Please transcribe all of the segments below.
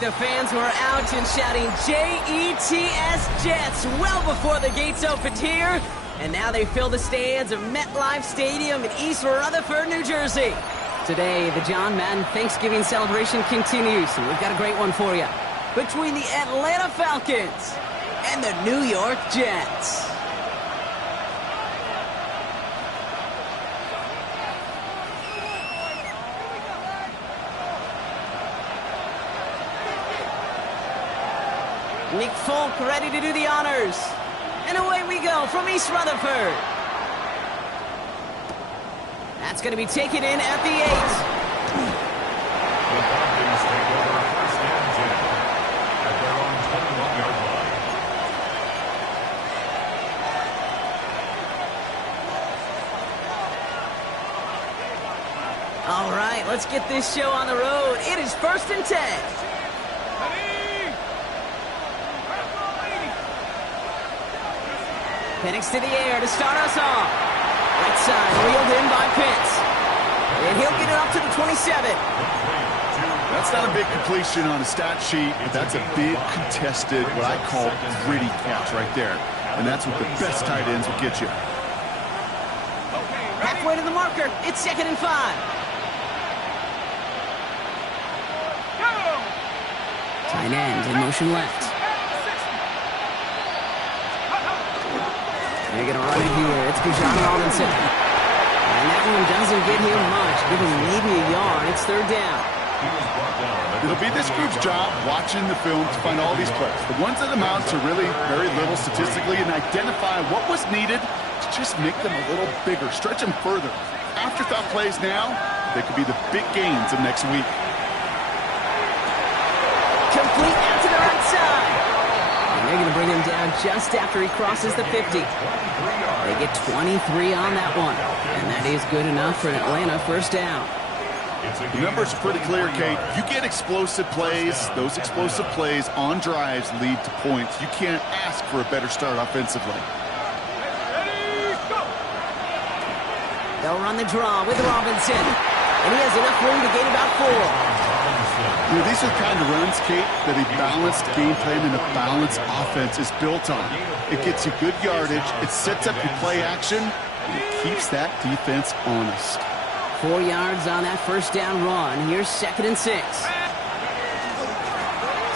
The fans were out and shouting J-E-T-S, Jets, well before the gates opened here. And now they fill the stands of MetLife Stadium in East Rutherford, New Jersey. Today, the John Madden Thanksgiving celebration continues, and we've got a great one for you. Between the Atlanta Falcons and the New York Jets. Nick Folk ready to do the honors. And away we go from East Rutherford. That's going to be taken in at the 8. The Falcons take over first and 10 at their own 21-yard line. All right, let's get this show on the road. It is first and 10. Penix to the air to start us off. Right side, reeled in by Pitts. And he'll get it up to the 27. That's not a big completion on a stat sheet, but that's a big contested, what I call gritty catch right there. And that's what the best tight ends will get you. Halfway to the marker. It's 2nd and 5. Tight end in motion left. They're going to run it here. It's Bijan Robinson. And that one doesn't get him much. Give him maybe a yard. It's 3rd down. It'll be this group's job watching the film to find all these plays. The ones that amount to really very little statistically and identify what was needed to just make them a little bigger, stretch them further. Afterthought plays now, they could be the big gains of next week. Complete out to the right side. They're going to bring him down just after he crosses the 50. They get 23 on that one. And that is good enough for an Atlanta first down. The numbers are pretty clear, Kate. You get explosive plays. Those explosive plays on drives lead to points. You can't ask for a better start offensively. They'll run the draw with Robinson. And he has enough room to gain about 4. You know, these are the kind of runs, Kate, that a balanced game plan and a balanced offense is built on. It gets you good yardage, it sets up your play action, and it keeps that defense honest. 4 yards on that first down run. Here's 2nd and 6.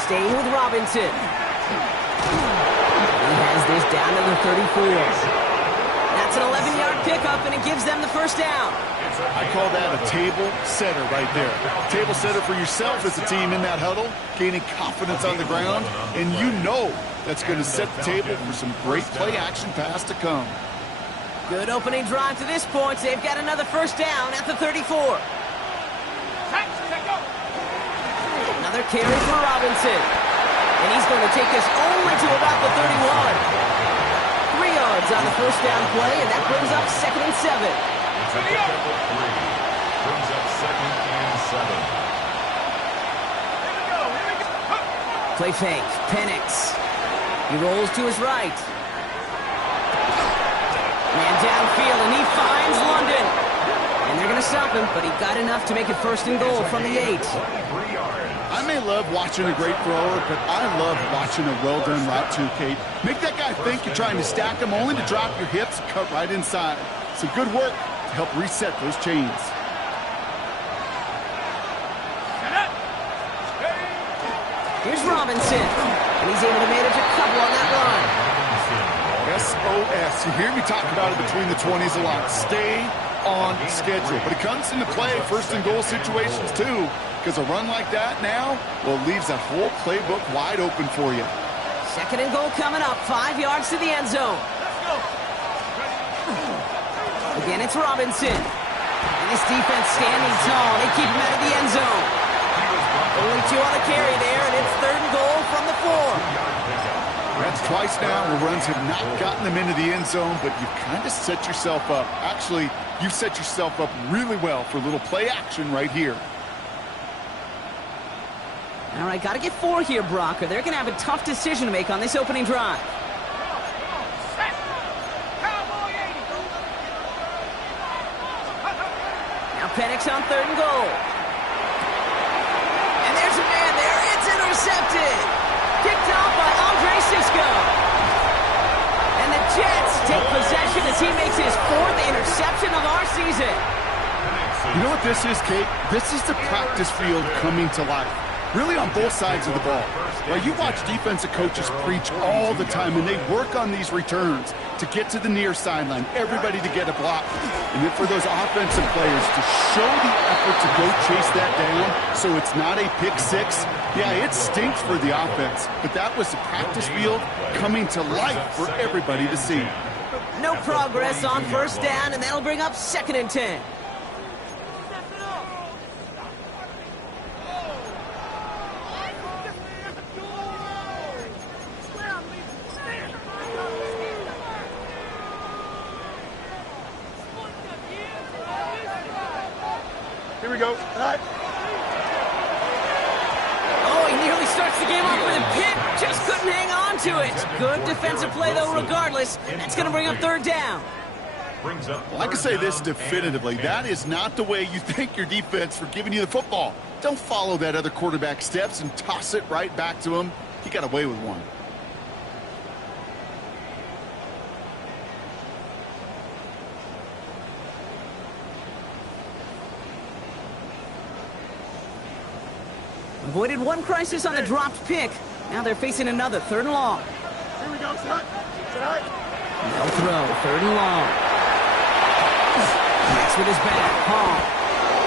Staying with Robinson. He has this down to the 34. That's an 11-yard pickup, and it gives them the first down. I call that a table setter right there. Table setter for yourself as a team in that huddle, gaining confidence on the ground, and you know that's going to set the table for some great play-action pass to come. Good opening drive to this point. They've got another first down at the 34. Another carry for Robinson. And he's going to take this only to about the 31. 3 yards on the first down play, and that brings up 2nd and 7. Brings up 2nd and 7. Play fake. Penix. He rolls to his right. Man downfield, and he finds London. And they're going to stop him, but he got enough to make it 1st and goal from the 8. I may love watching a great thrower, but I love watching a well-done route too, Kate. Make that guy think you're trying to stack him, only to drop your hips, cut right inside. Some good work to help reset those chains. Here's Robinson, and he's able to manage a couple on that run. SOS. You hear me talk about it between the 20s a lot. Stay on schedule. But it comes into play 1st and goal situations too, because a run like that now, well, leaves that whole playbook wide open for you. 2nd and goal coming up, 5 yards to the end zone. Again, it's Robinson. And this defense standing tall. They keep him out of the end zone. Only 2 on the carry there, and it's 3rd and goal from the 4. That's twice now where runs have not gotten them into the end zone, but you've kind of set yourself up. Actually, you've set yourself up really well for a little play action right here. All right, got to get 4 here, Brock, or they're going to have a tough decision to make on this opening drive. Now Penix on 3rd and goal. And there's a man there. It's season. You know what this is, Kate? This is the practice field coming to life. Really on both sides of the ball. Well, you watch defensive coaches preach all the time, and they work on these returns to get to the near sideline, everybody to get a block. And then for those offensive players to show the effort to go chase that down so it's not a pick six, yeah, it stinks for the offense. But that was the practice field coming to life for everybody to see. No progress on first down, and that'll bring up 2nd and 10. Here we go. Oh, he nearly starts the game off with a pick. Just couldn't hang on to it. Good defensive play, though, regardless. That's going to bring up 3rd down. Well, I can say this definitively. That is not the way you thank your defense for giving you the football. Don't follow that other quarterback steps and toss it right back to him. He got away with one. Avoided one crisis on the dropped pick. Now they're facing another 3rd and long. Here we go, son. They'll throw 3rd and long. Next with his back, Hall.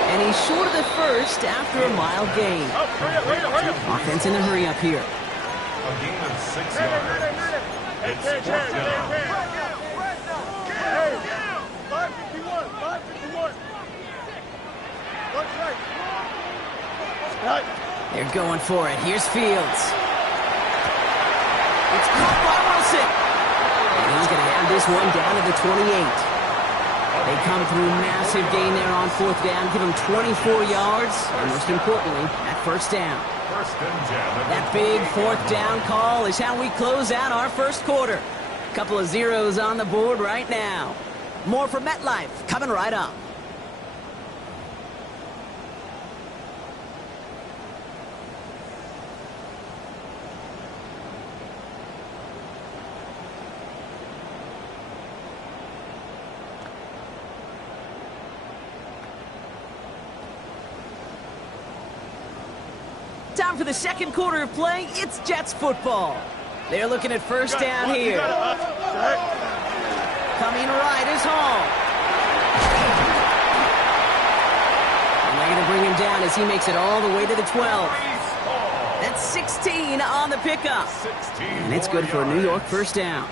And he's short of the first after a mild gain. Oh, hurry up. Offense in a hurry up here. A gain of 6 yards. It's 4th down. 551. 551. Looks right. They're going for it. Here's Fields. It's caught by Wilson. And he's going to have this one down to the 28. They come through massive gain there on 4th down. Give them 24 yards. And most importantly, that 1st down. That big 4th down call is how we close out our 1st quarter. Couple of zeros on the board right now. More from MetLife coming right up. Time for the 2nd quarter of play. It's Jets football. They're looking at 1st down here. Coming right is Hall. And they're going to bring him down as he makes it all the way to the 12. That's 16 on the pickup. And it's good for a New York 1st down.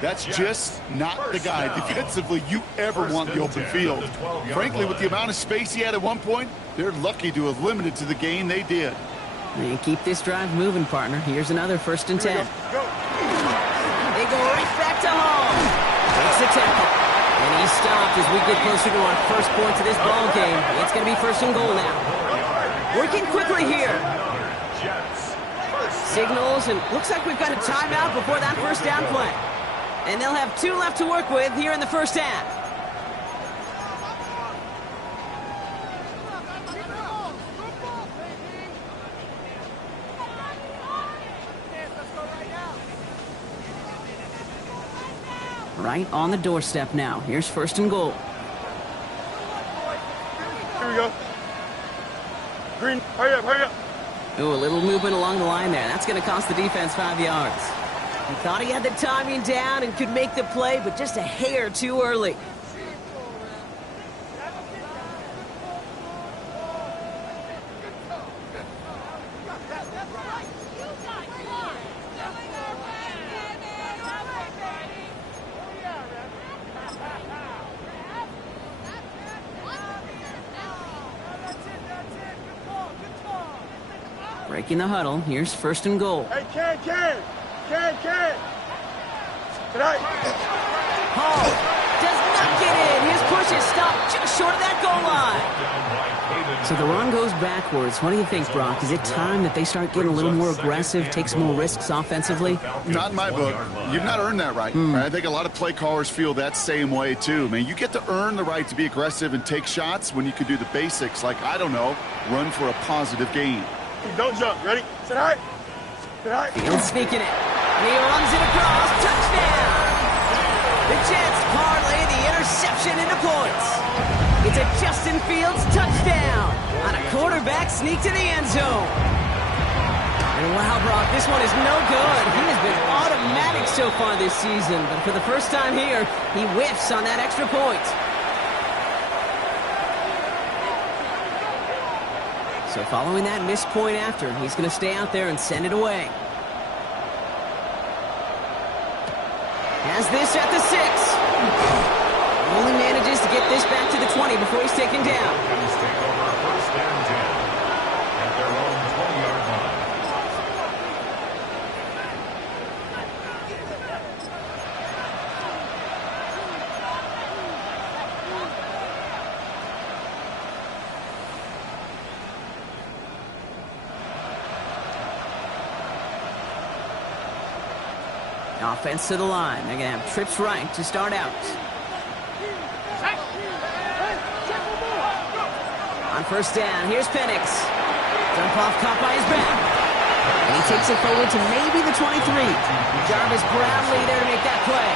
That's just not the guy defensively you ever want the open field. Frankly, with the amount of space he had at one point, they're lucky to have limited to the gain they did. And keep this drive moving, partner. Here's another 1st and 10. They go right back to Hall. Takes the tackle. And he's stopped as we get closer to our 1st points of this ball game. It's going to be 1st and goal now. Working quickly here. Signals, and looks like we've got a timeout before that 1st down play. And they'll have 2 left to work with here in the 1st half. Right on the doorstep now. Here's 1st and goal. Here we go. Green, hurry up. Ooh, a little movement along the line there. That's going to cost the defense 5 yards. He thought he had the timing down and could make the play, but just a hair too early. Breaking the huddle. Here's 1st and goal. Hey, Ken. Tonight. Hall does not get in. His push is stopped just short of that goal line. So the run goes backwards. What do you think, Brock? Is it time that they start getting a little more aggressive, take some more risks offensively? Not in my book. You've not earned that right. I think a lot of play callers feel that same way, too. Man, you get to earn the right to be aggressive and take shots when you can do the basics, like, I don't know, run for a positive gain. Don't jump. Ready? Sit high. Fields sneaking it. And he runs it across. Touchdown! The Jets parlay the interception reception into points. It's a Justin Fields touchdown on a quarterback sneak to the end zone. And wow, Brock, this one is no good. He has been automatic so far this season, but for the first time here, he whiffs on that extra point. So following that missed point after, he's going to stay out there and send it away. Has this at the 6. Only manages to get this back to the 20 before he's taken down. Falcons take over first and 10 at their own 20-yard line. Offense to the line. They're going to have trips right to start out. On first down, here's Penix. Dump off caught by his back. And he takes it forward to maybe the 23. Jarvis Bradley there to make that play.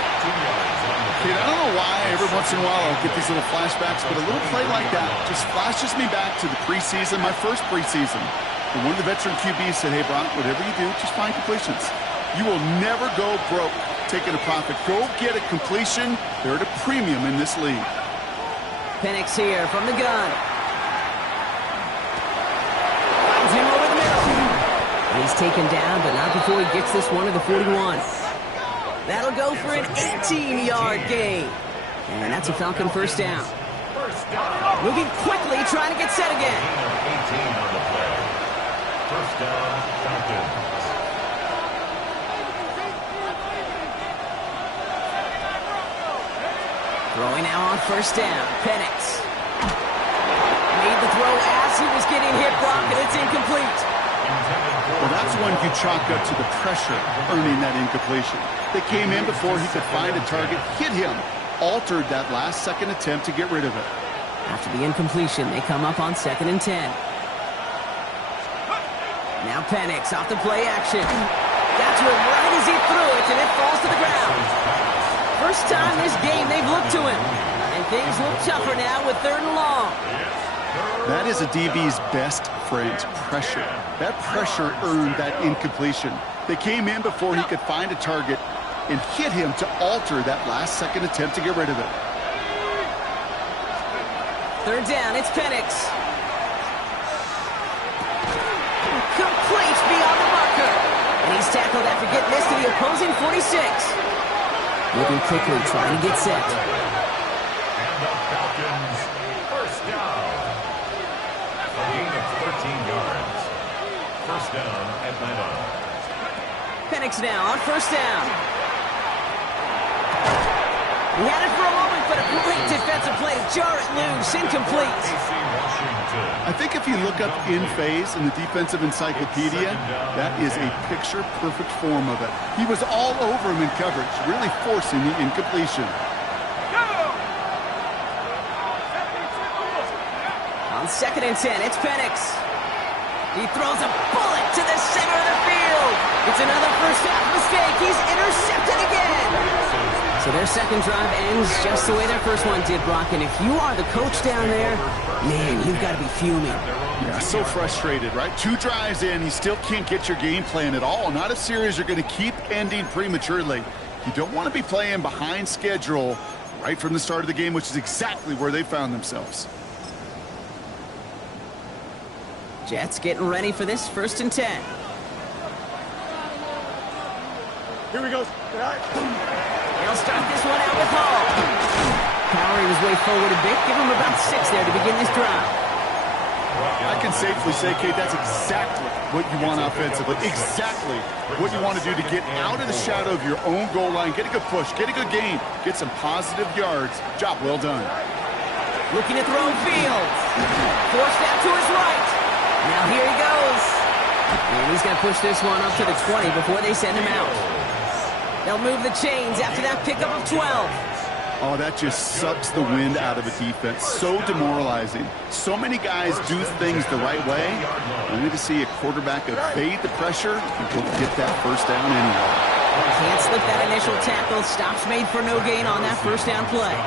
Kid, I don't know why every once in a while I'll get these little flashbacks, but a little play like that just flashes me back to the preseason, my first preseason. And one of the veteran QBs said, hey, Brock, whatever you do, just find completions. You will never go broke taking a profit. Go get a completion. They're at a premium in this league. Penix here from the gun. Finds him over the middle. And he's taken down, but not before he gets this one to the 41. That'll go for an 18-yard gain. And that's a Falcon first down. Moving quickly, trying to get set again. 18 on the play. First down, Falcons. Throwing now on first down. Penix made the throw as he was getting hit, Brock, and it's incomplete. Well, that's one you chalk up to the pressure earning that incompletion. They came in before he could find a target, hit him, altered that last-second attempt to get rid of it. After the incompletion, they come up on 2nd and 10. Now Penix off the play action. Got to it right as he threw it, and it falls to the ground. First time this game they've looked to him. And things look tougher now with 3rd and long. That is a DB's best friend, pressure. That pressure earned that incompletion. They came in before he could find a target and hit him to alter that last-second attempt to get rid of it. 3rd down, it's Penix. Complete beyond the marker. And he's tackled after getting this to the opposing 46. Moving quickly, trying to get set. And the Falcons first down. A gain of 13 yards. First down, Atlanta. Penix now on first down. He had it for a moment, but a great defensive play to jar it loose. Incomplete. I think if you look up in phase in the defensive encyclopedia, that is a picture-perfect form of it. He was all over him in coverage, really forcing the incompletion. On 2nd and 10, it's Penix. He throws a bullet to the center of the field. It's another first-half mistake. He's intercepted again. So their second drive ends just the way their first one did, Brock. And if you are the coach down there, man, you've got to be fuming. Yeah, so frustrated, right? 2 drives in, you still can't get your game plan at all. Not a series you're going to keep ending prematurely. You don't want to be playing behind schedule right from the start of the game, which is exactly where they found themselves. Jets getting ready for this 1st and 10. Here we go. They'll start this one out with Hall. Power was way forward a bit. Give him about 6 there to begin this drive. I can safely say, Kate, that's exactly what you want offensively. Exactly what you want to do to get out of the shadow of your own goal line. Get a good push. Get a good gain. Get some positive yards. Job well done. Looking to throw Fields. Forced out to his right. Now here he goes. And he's going to push this one up to the 20 before they send him out. They'll move the chains after that pickup of 12. Oh, that just sucks the wind out of a defense. So demoralizing. So many guys do things the right way. Only to see a quarterback evade the pressure and go get that first down anyway. Can't slip that initial tackle. Stops made for no gain on that first down play.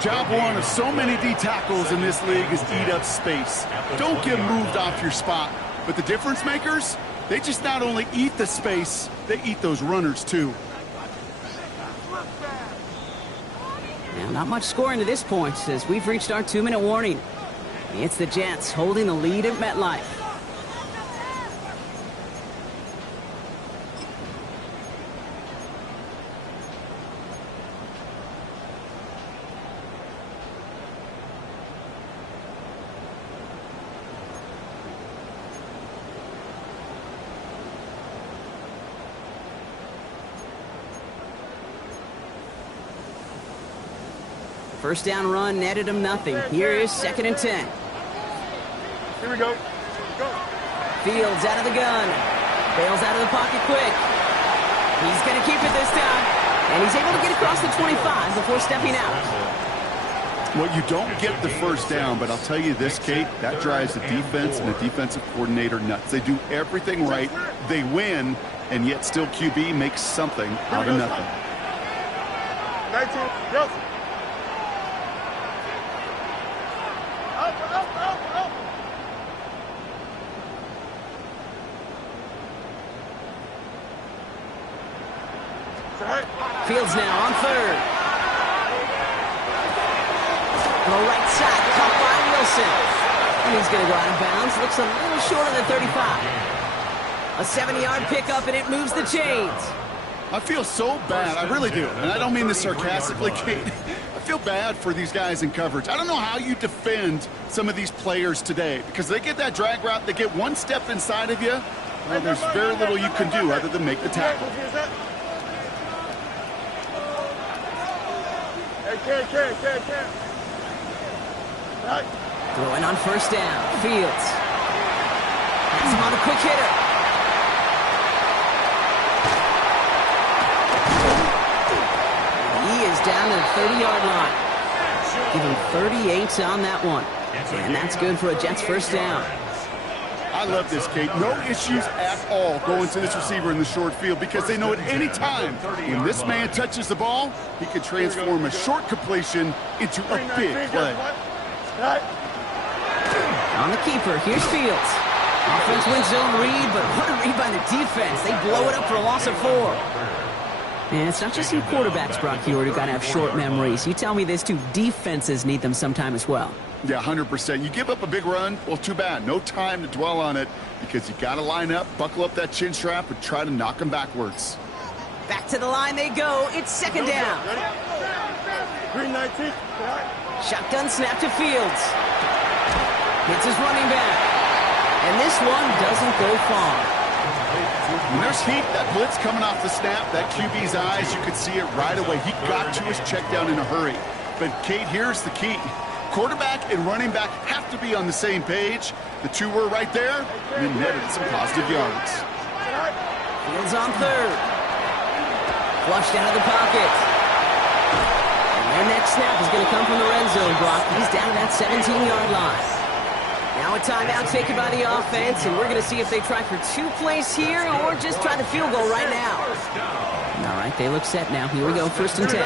Job one of so many D tackles in this league is eat up space. Don't get moved off your spot. But the difference makers, they just not only eat the space, they eat those runners too. Now, not much scoring to this point as we've reached our 2-minute warning. It's the Jets holding the lead at MetLife. First down run netted him nothing. Here is 2nd and 10. Here we go. Fields out of the gun. Bails out of the pocket quick. He's going to keep it this time. And he's able to get across the 25 before stepping out. Well, you don't get the first down, but I'll tell you this, Kate, that drives the defense and the defensive coordinator nuts. They do everything right. They win, and yet still QB makes something out of nothing. 19, go. Fields now on 3rd. On the right side, caught by Wilson. And he's going to go out of bounds. Looks a little short of the 35. A 70-yard pickup, and it moves the chains. I feel so bad. I really do. And I don't mean this sarcastically, Kate. I feel bad for these guys in coverage. I don't know how you defend some of these players today because they get that drag route, they get one step inside of you. Well, there's very little you can do other than make the tackle. Throwing on 1st down. Fields. Has him on a quick hitter. He is down to the 30-yard line. Give him 38 on that one. And that's good for a Jets first down. I love this, Kate. No issues at all going to this receiver in the short field because they know at any time when this man touches the ball, he can transform a short completion into a big play. On the keeper, here's Fields. Offense wins zone read, but what a read by the defense. They blow it up for a loss of 4. And it's not just you quarterbacks, Brock Huard, who got to have short memories. You tell me this too, defenses need them sometime as well. Yeah, 100%. You give up a big run, well, too bad. No time to dwell on it because you got to line up, buckle up that chin strap, and try to knock them backwards. Back to the line they go. It's 2nd down. Green 19. Shotgun snap to Fields. Hits his running back. And this one doesn't go far. When there's heat, that blitz coming off the snap, that QB's eyes, you could see it right away. He got to his check down in a hurry. But, Kate, here's the key. Quarterback and running back have to be on the same page. The two were right there, and then netted some positive yards. Fields on 3rd. Flushed out of the pocket. And their next snap is going to come from the red zone, Brock. He's down to that 17-yard line. Now a timeout taken by the offense, and we're going to see if they try for 2 plays here or just try the field goal right now. All right, they look set now. Here we go, 1st and 10.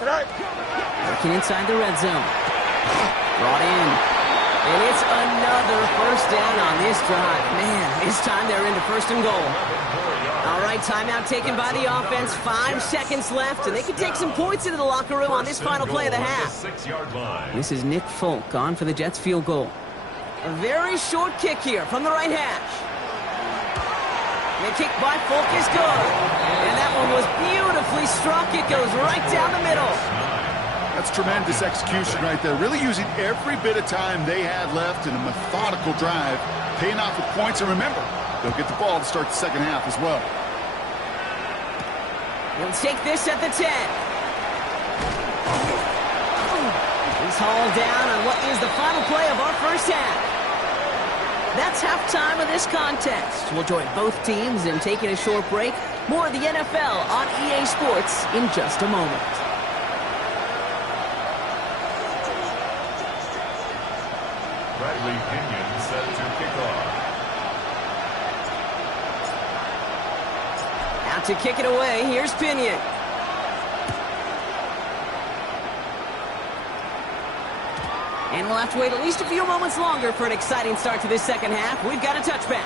Working inside the red zone. Brought in. And it's another first down on this drive. Man, this time they're into 1st and goal. All right, timeout taken by the offense. 5 seconds left, and they can take some points into the locker room on this final play of the half. This is Nick Folk on for the Jets field goal. A very short kick here from the right hash. The kick by Folk is good. And that one was beautifully struck. It goes right down the middle. That's tremendous execution right there. Really using every bit of time they had left in a methodical drive, paying off with points. And remember, they'll get the ball to start the second half as well. He'll take this at the 10. He's hauled down on what is the final play of our first half. That's halftime of this contest. We'll join both teams in taking a short break. More of the NFL on EA Sports in just a moment. Bradley Pinion set to kick off. Now out to kick it away. Here's Pinion. And we'll have to wait at least a few moments longer for an exciting start to this second half. We've got a touchback.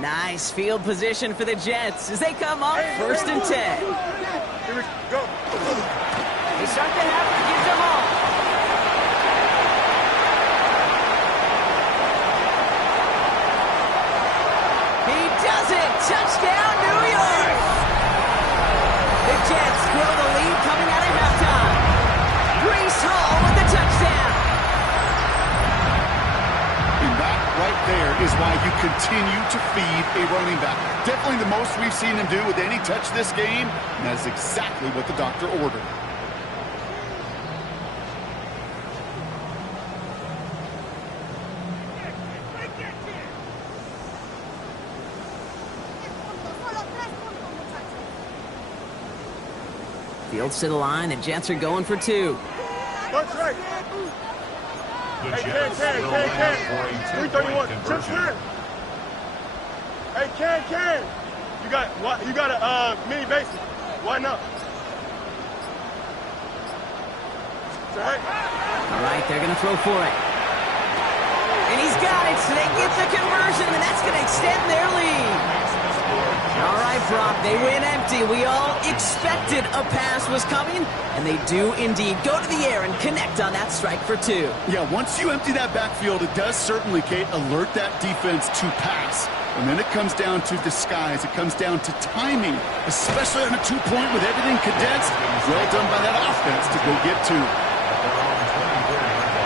Nice field position for the Jets as they come up 1st and 10. Here we go. They start the half with gives them all. He does it! Touchdown, New York! The Jets grow the lead coming out of halftime. Breece Hall with the touchdown. And that right there is why you continue to feed a running back. Definitely the most we've seen him do with any touch this game, and that is exactly what the doctor ordered. Fields to the line, the Jets are going for 2. That's right. The Hey, Jets Ken. will have for a 331. two-point Just conversion. Hey, Ken. You got a mini bases. Why not? That's right. All right, they're going to throw for it. And he's got it, so they get the conversion, and that's going to extend their lead. All right, Brock, they win empty. We all expected a pass was coming, and they do indeed go to the air and connect on that strike for 2. Yeah, once you empty that backfield, it does certainly, Kate, alert that defense to pass. And then it comes down to disguise. It comes down to timing, especially on a 2-point with everything condensed. Well done by that offense to go get 2. At their own 23-yard line.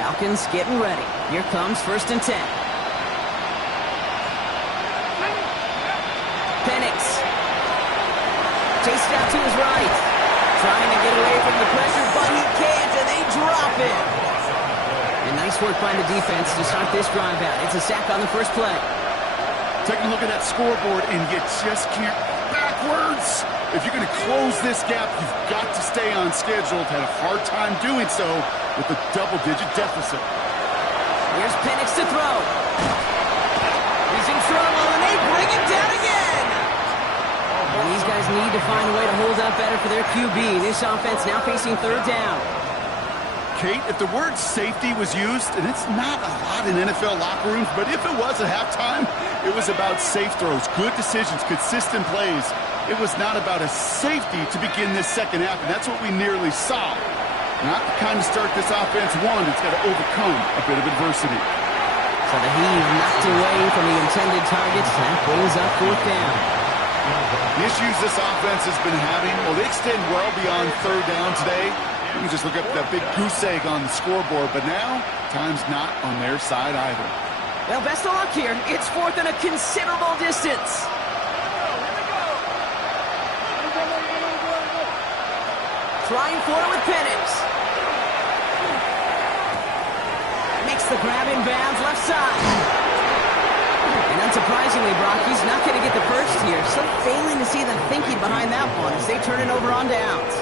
Falcons getting ready. Here comes 1st and 10. Penix. Chased out to his right. Trying to get away from the pressure, but he can't, and they drop it. And nice work by the defense to start this drive out. It's a sack on the first play. Take a look at that scoreboard, and you just can't backwards. If you're going to close this gap, you've got to stay on schedule. Had a hard time doing so with a double-digit deficit. Here's Penix to throw. He's in trouble, and they bring him down again. And these guys need to find a way to hold up better for their QB. This offense now facing 3rd down. Kate, if the word safety was used, and it's not a lot in NFL locker rooms, but if it was at halftime, it was about safe throws, good decisions, consistent plays. It was not about a safety to begin this second half, and that's what we nearly saw. Not the kind of start this offense wanted. It's got to overcome a bit of adversity. So the heave knocked away from the intended targets. That brings up 4th down. The issues this offense has been having, well, they extend well beyond 3rd down today. You can just look up that big goose egg on the scoreboard, but now time's not on their side either. Well, best of luck here. It's 4th and a considerable distance. Trying for it with Penix. Makes the grab in bounds left side. And unsurprisingly, Brock, he's not going to get the first here. So failing to see the thinking behind that one as they turn it over on downs.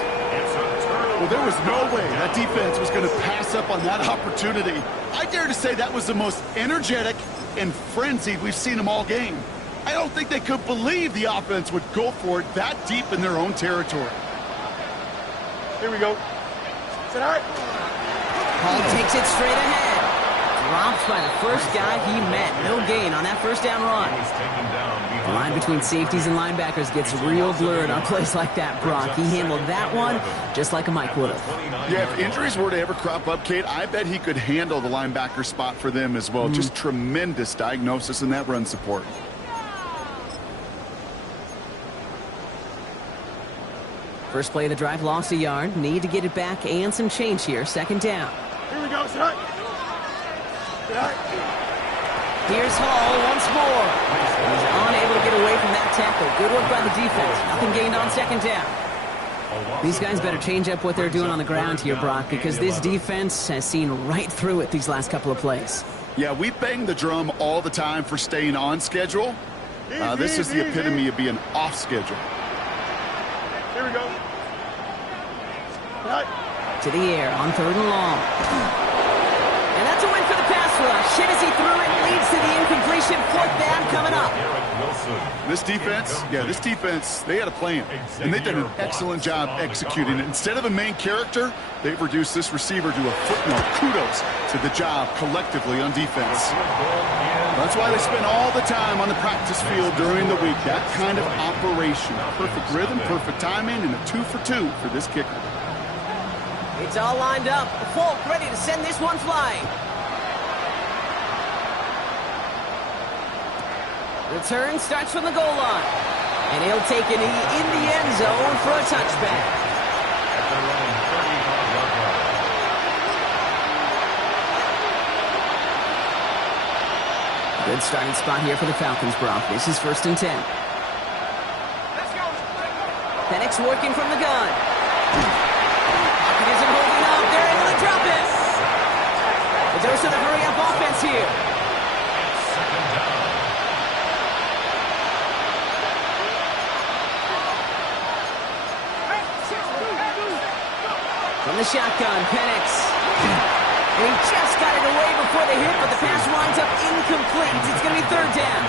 Well, there was no way that defense was going to pass up on that opportunity. I dare to say that was the most energetic and frenzied we've seen them all game. I don't think they could believe the offense would go for it that deep in their own territory. Here we go. Is that all right? Hall takes it straight ahead. Drops by the first guy he met. No gain on that 1st down run. He was taken down The line between safeties and linebackers gets real blurred on plays like that, Brock. He handled that one just like a Mike would have. Yeah, if injuries were to ever crop up, Kate, I bet he could handle the linebacker spot for them as well. Just tremendous diagnosis in that run support. First play of the drive, lost a yard. Need to get it back and some change here. 2nd down. Here we go, son. Here's Hall once more. He's unable to get away from that tackle. Good work by the defense. Nothing gained on 2nd down. These guys better change up what they're doing on the ground here, Brock, because this defense has seen right through it these last couple of plays. Yeah, we bang the drum all the time for staying on schedule. This is the epitome of being off schedule. Here we go. Right. To the air on 3rd and long. And that's a win for the pass rush. Hit as he threw it, leads to the incompletion. 4th down coming up. This defense, they had a plan, and they've done an excellent job executing it. Instead of a main character, they've reduced this receiver to a footnote. Kudos to the job collectively on defense. That's why they spend all the time on the practice field during the week. That kind of operation. Perfect rhythm, perfect timing, and a 2 for 2 for this kicker. It's all lined up. Falk ready to send this one flying. Return starts from the goal line. And he'll take a knee in the end zone for a touchback. Good starting spot here for the Falcons, Brock. This is 1st and 10. Let's go. Penix working from the gun. Pocket isn't holding up. They're able to drop it. The dose of the hurry-up offense here. From the shotgun, Penix. And he just got it away before the hit, but the pass winds up incomplete. It's going to be 3rd down.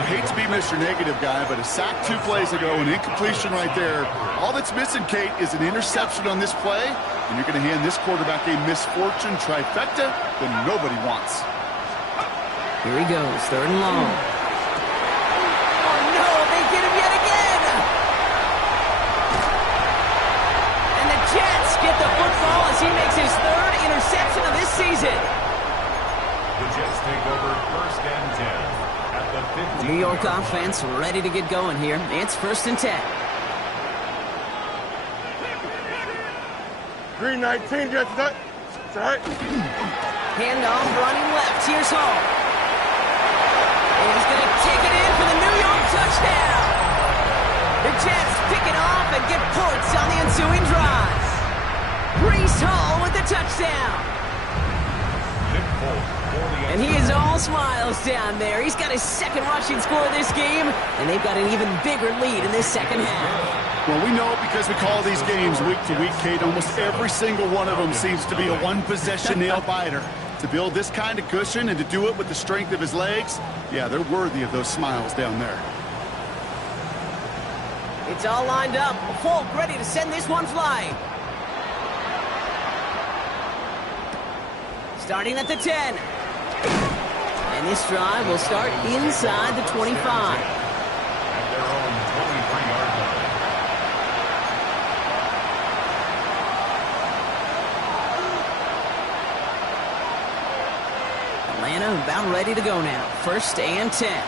I hate to be Mr. Negative guy, but a sack 2 plays ago, an incompletion right there. All that's missing, Kate, is an interception on this play, and you're going to hand this quarterback a misfortune trifecta that nobody wants. Here he goes, 3rd and long. Oh, no, they get him yet again. And the Jets get the football as he makes his 3rd interception of this season. The Jets take over 1st and 10 at the 15. New York offense ready to get going here. It's 1st and 10. Green 19, Jets. That's right. Handoff running left. Here's Hall. And he's going to kick it in for the New York touchdown. The Jets pick it off and get points on the ensuing drive. Breece Hall with the touchdown. And he is all smiles down there. He's got his 2nd rushing score of this game, and they've got an even bigger lead in this 2nd half. Well, we know it because we call these games week to week, Kate. Almost every single one of them seems to be a one-possession nail-biter. To build this kind of cushion and to do it with the strength of his legs, yeah, they're worthy of those smiles down there. It's all lined up. Falk ready to send this one flying. Starting at the 10. And this drive will start inside the 25. At their own 23-yard line. Atlanta about ready to go now. 1st and 10.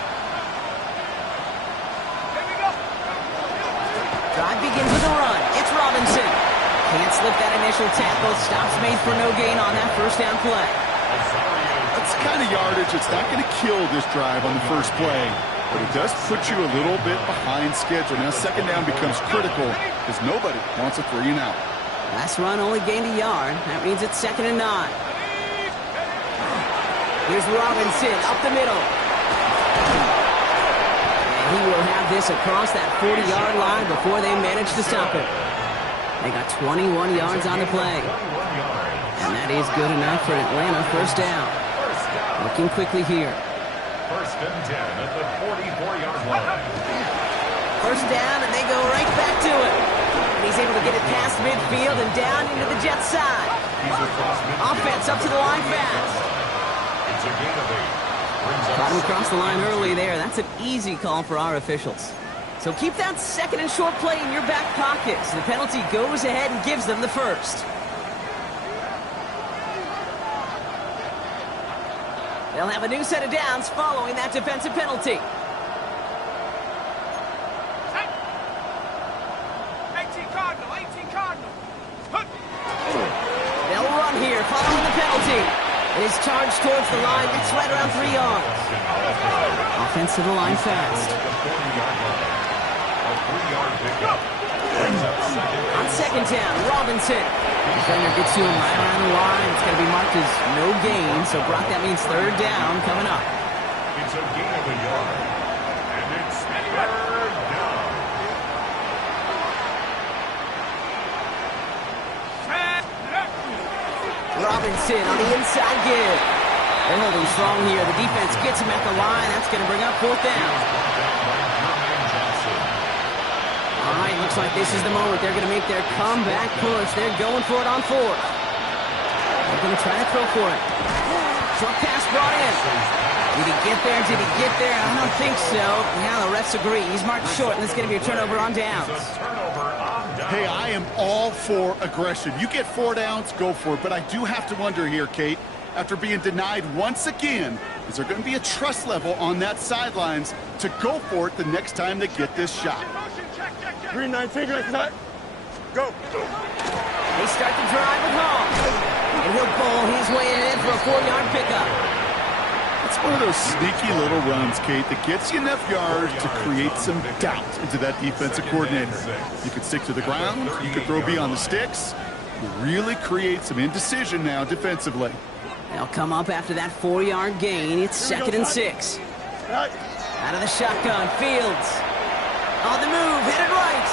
Drive begins with a run. It's Robinson. Can't slip that initial tackle. Stops made for no gain on that 1st down play. That's the kind of yardage that's not going to kill this drive on the first play, but it does put you a little bit behind schedule. Now 2nd down becomes critical because nobody wants a 3 and out. Last run only gained a yard. That means it's 2nd and 9. Here's Robinson up the middle. And he will have this across that 40-yard line before they manage to stop it. They got 21 yards on the play. And that is good enough for Atlanta 1st down. Looking quickly here. 1st and 10 at the 44-yard line. 1st down, and they go right back to it. And he's able to get it past midfield and down into the Jets side. Offense up to the line fast. It's a gain of 8. Caught him across the line early there. That's an easy call for our officials. So keep that 2nd and short play in your back pocket. So the penalty goes ahead and gives them the 1st. They'll have a new set of downs following that defensive penalty. 18 Cardinal. They'll run here following the penalty. It is charged towards the line. It's right around 3 yards. Offense to the line fast. A 40-yard line. A 3-yard pickup. Brings up Robinson. Defender gets to him right around the line. It's going to be marked as no gain, so Brock, that means third down coming up. It's a gain of a yard. And it's third down. Robinson on the inside give. They're holding strong here. The defense gets him at the line. That's going to bring up fourth down. All right, looks like this is the moment. They're going to make their comeback push. They're going for it on fourth. They're going to try to throw for it. Short pass brought in. Did he get there? Did he get there? I don't think so. Now the refs agree. He's marked short, and it's going to be a turnover on downs. Hey, I am all for aggression. You get 4 downs, go for it. But I do have to wonder here, Kate, after being denied once again, is there going to be a trust level on that sidelines to go for it the next time they get this shot? 319, go. They start the drive at home. And he'll bowl his way in for a 4-yard pickup. It's one of those sneaky little runs, Kate, that gets you enough yards to create some doubt into that defensive coordinator. You could stick to the ground, you could throw beyond the sticks. You really create some indecision now defensively. They'll come up after that 4-yard gain. It's 2nd and 6. Out of the shotgun, Fields. On the move, headed right.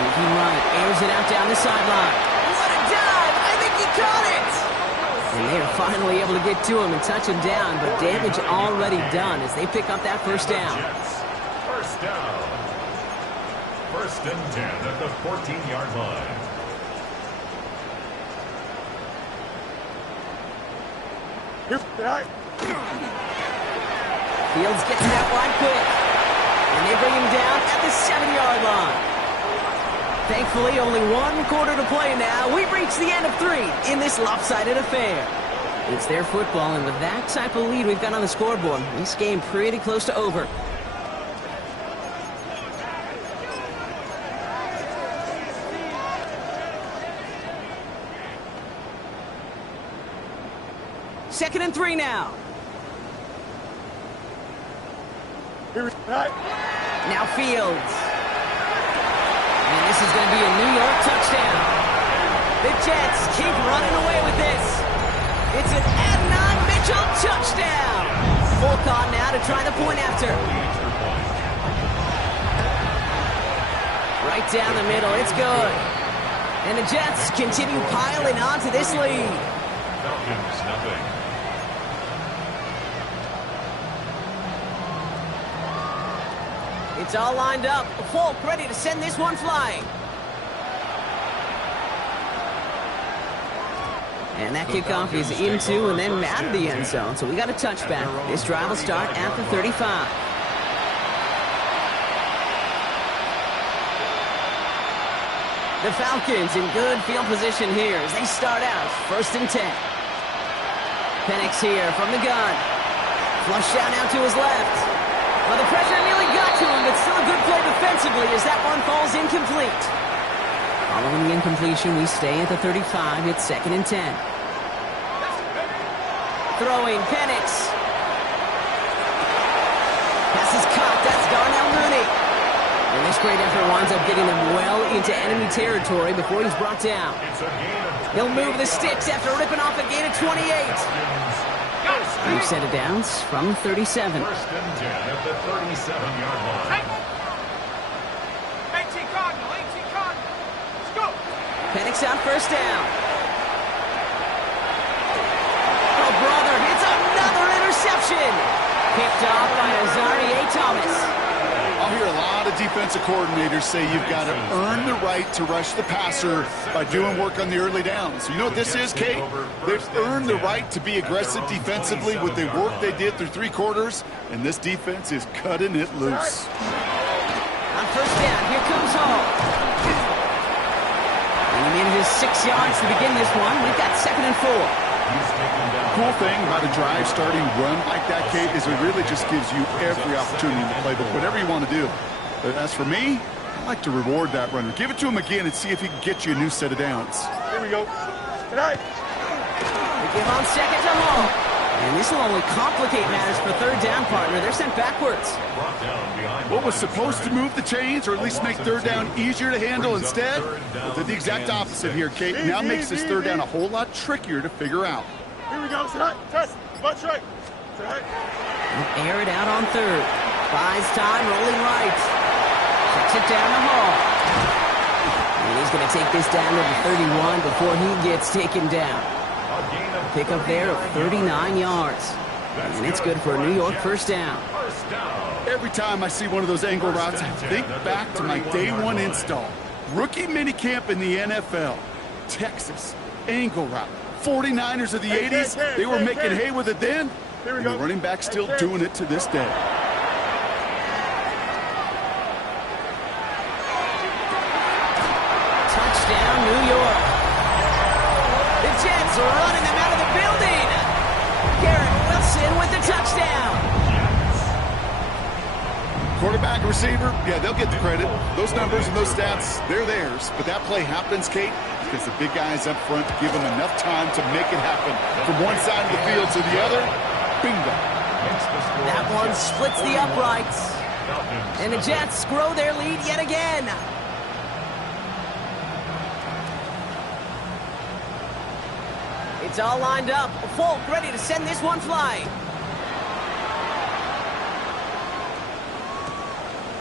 Moving right, airs it out down the sideline. What a dive! I think he caught it! And they are finally able to get to him and touch him down, but damage already done as they pick up that first down. First down. 1st and 10 at the 14-yard line. Fields gets it out wide quick. And they bring him down at the 7-yard line. Thankfully, only 1 quarter to play now. We've reached the end of 3 in this lopsided affair. It's their football, and with that type of lead we've got on the scoreboard, this game pretty close to over. Second and 3 now. Now Fields. And this is going to be a New York touchdown. The Jets keep running away with this. It's an Adnan Mitchell touchdown. Falcons now to try the point after. Right down the middle. It's good. And the Jets continue piling on to this lead. Falcons, nothing. It's all lined up. Falk ready to send this one flying. And that kickoff is into and then out of the end zone. So we got a touchback. This drive will start at the 35. The Falcons in good field position here as they start out 1st and 10. Penix here from the gun. Flush out now to his left. Well, the pressure nearly got to him, but still a good play defensively as that one falls incomplete. Following the incompletion, we stay at the 35. It's 2nd and 10. Throwing, Penix. Pass is caught. That's Darnell Mooney. And this great effort winds up getting them well into enemy territory before he's brought down. He'll move the sticks after ripping off a gain of 28. 3 set of downs from 37. 1st and 10 at the 37-yard line. 18 Cardinal. Let's go. Penix out 1st down. Oh, brother, it's another interception. Picked off by Azareye'h Thomas. I'll hear a lot of defensive coordinators say you've got to earn the right to rush the passer by doing work on the early downs. You know what this is, Kate? They've earned the right to be aggressive defensively with the work they did through 3 quarters, and this defense is cutting it loose. On 1st down, here comes Hall. And he needed his 6 yards to begin this one. We've got 2nd and 4. Cool thing about a drive starting run like that, Kate, is it really just gives you every opportunity to play whatever you want to do. But as for me, I like to reward that runner. Give it to him again and see if he can get you a new set of downs. Here we go. Tonight. They give on 2nd to Hall. And this will only complicate matters for third down, partner. They're sent backwards. What was supposed to move the chains, or at least make third down easier to handle instead? Well, did the exact opposite here, Kate. Now makes this third down a whole lot trickier to figure out. Here we go. Test. Butt right. Air it out on third. Buys time, rolling right. Checks it down the hall. And he's going to take this down to the 31 before he gets taken down. Pickup there of 39 yards. And it's good for a New York first down. Every time I see one of those angle routes, I think back to my day one install. Rookie minicamp in the NFL. Texas, angle route. 49ers of the 80s, they were making hay with it then. And the running back still doing it to this day. Touchdown, New York. The Jets are running them out of the building. Garrett Wilson with the touchdown. Quarterback and receiver, yeah, they'll get the credit. Those numbers and those stats, they're theirs. But that play happens, Kate, because the big guys up front give them enough time to make it happen. From one side of the field to the other, bingo. That one splits the uprights. And the Jets grow their lead yet again. It's all lined up. Falk ready to send this one flying.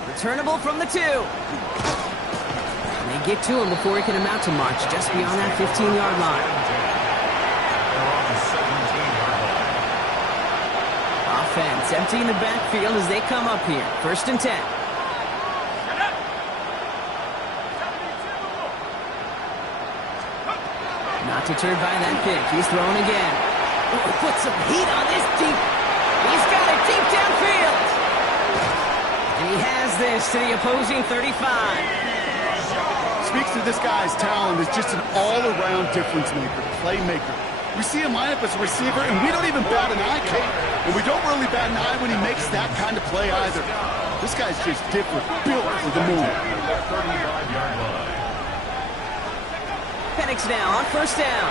Returnable from the 2. And they get to him before he can amount to much, just beyond that 15-yard line. Offense emptying the backfield as they come up here. 1st and 10. Not deterred by that pick. He's throwing again. Oh, put some heat on this deep. He's got it deep downfield. And he has this to the opposing 35. Speaks to this guy's talent as just an all-around difference maker, playmaker. We see him line up as a receiver, and we don't even bat an eye, Kate. And we don't really bat an eye when he makes that kind of play either. This guy's just different, built for the move. Penix now on 1st down.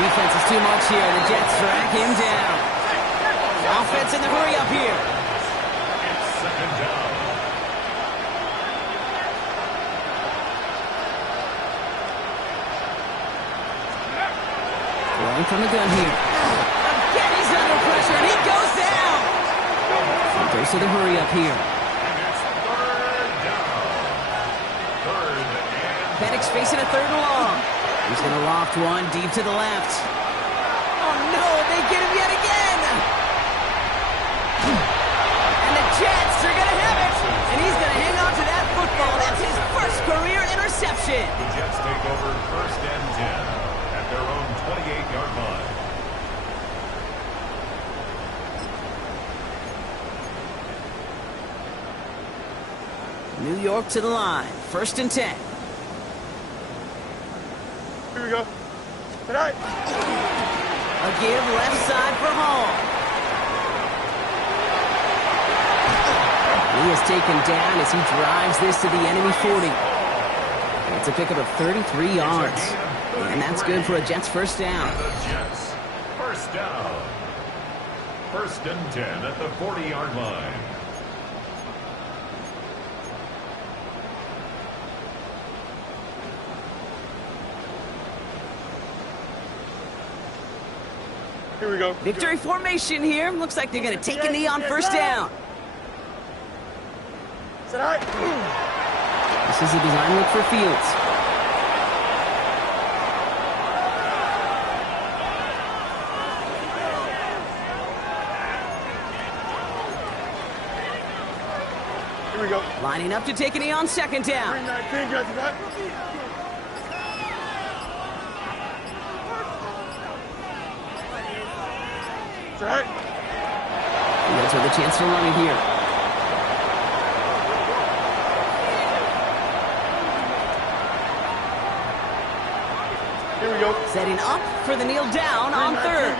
Defense is too much here. The Jets drag him down. Offense in the hurry up here. It's 2nd down. Throwing from the gun here. Again, he's under pressure, and he goes down. He goes to the hurry up here. Penix facing a 3rd and long. He's going to loft one deep to the left. Oh, no, they get him yet again. And the Jets are going to have it. And he's going to hang on to that football. That's his first career interception. The Jets take over 1st and 10 at their own 28-yard line. New York to the line. 1st and 10. Here we go. Tonight. A give left side for Hall. He is taken down as he drives this to the enemy 40. It's a pickup of 33 yards. And that's good for a Jets first down. The Jets, first down. 1st and 10 at the 40-yard line. Here we go. Victory formation here. Looks like they're going to take a knee on 1st down. Tonight. This is a design look for Fields. Here we go. Lining up to take a knee on 2nd down. 3-19, got that. Tonight. Fields with a chance to run it here. Here we go. Setting up for the kneel down on 3rd.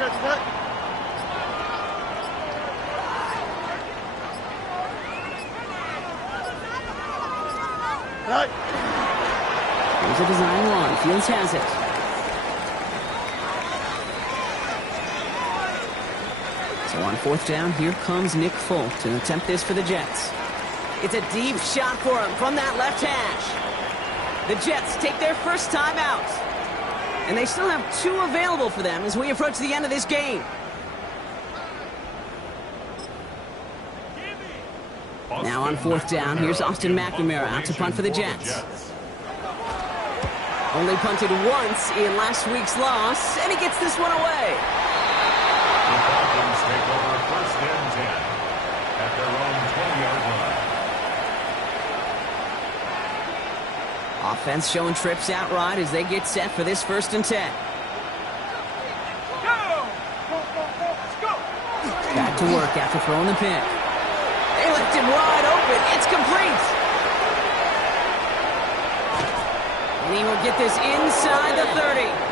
Right. Here's a design one. Fields has it. on fourth down, here comes Nick Folk to attempt this for the Jets. It's a deep shot for him from that left hash. The Jets take their first time out. And they still have 2 available for them as we approach the end of this game. Now on fourth down, here's Austin McNamara out to punt for the Jets. Only punted once in last week's loss, and he gets this one away. The Falcons take over first and 10 at their own 20-yard line. Offense showing trips out right as they get set for this first and 10. Back to work after throwing the pick. They left him wide open. It's complete. And he will get this inside the 30.